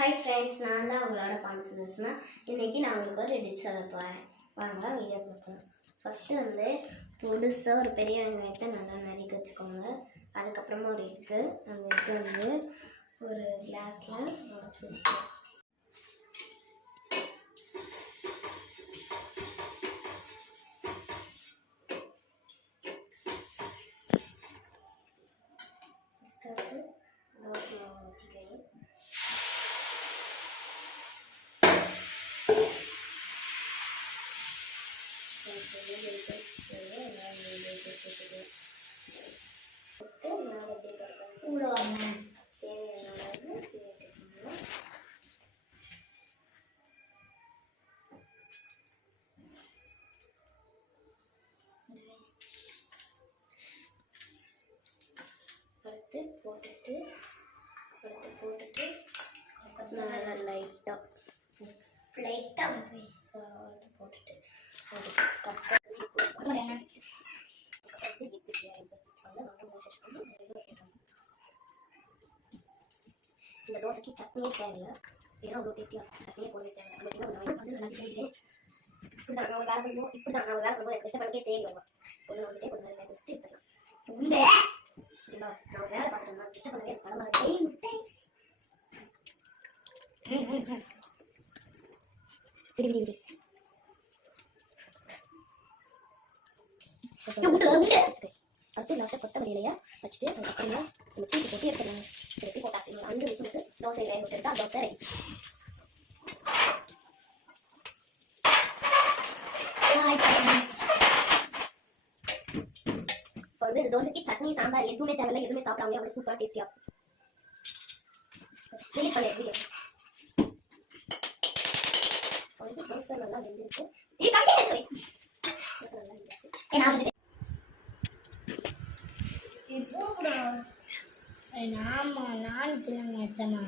Hi friends, நான் தான் உங்களோட பான் சுதர்ஷனா. இன்றைக்கி நான் உங்களுக்கு ஒரு டிஷ் சொல்ல போகிறேன். வாங்கலாம் வீடியோ கொடுப்போம். ஃபஸ்ட்டு முழுசாக ஒரு பெரிய வெங்காயத்தை நல்லா நறுக்கி வச்சுக்கோங்க. அதுக்கப்புறமா ஒரு எக்கு, அந்த எக்கு ஒரு கிளாஸில் உடச்சி வச்சுக்கோங்க. போட்டுட்டு நல்லா லைட்டாக போட்டுட்டு இந்த தோசைக்கு சட்னியே தேவையில்லை. ஏன்னா அவ்வளோ டேஸ்டியாக சட்னியே போடவே தேவை. நல்லா செஞ்சு இப்படி தான் நான் வேலை பண்ணுவோம். இப்படி தான் நான் வேலை பண்ணுவோம். எனக்கு கஷ்டப்படக்கே தெரியும். பொண்ணு வந்துட்டு கொஞ்சம் நேரம் வச்சுட்டு இருக்கலாம். நான் வேலை பார்த்துட்டேன். நான் கஷ்டப்படவே பரவாயில்ல. அடுத்து லாஸ்ட்டாக கொத்தமல்லி இலையா வச்சுட்டு அதுக்கப்புறமா நம்ம தூக்கி போட்டு எடுத்துடலாம். எடுத்து போட்டாச்சு. 5 நிமிஷத்துக்கு தோசை இலையை போட்டு எடுத்தால் தோசை ரெடி. இப்போ இந்த தோசைக்கு சட்னி சாம்பார் எதுவுமே தேவையில்லை. எதுவுமே சாப்பிடாமலே அவ்வளோ சூப்பராக டேஸ்டியாக இருக்கும். டெலிட் பண்ணி வீடியோ தோசை நல்லா வெந்திருக்கு. தோசை நல்லா வெந்துச்சு. ஆமா நான் தின்னு வச்சேம்மா.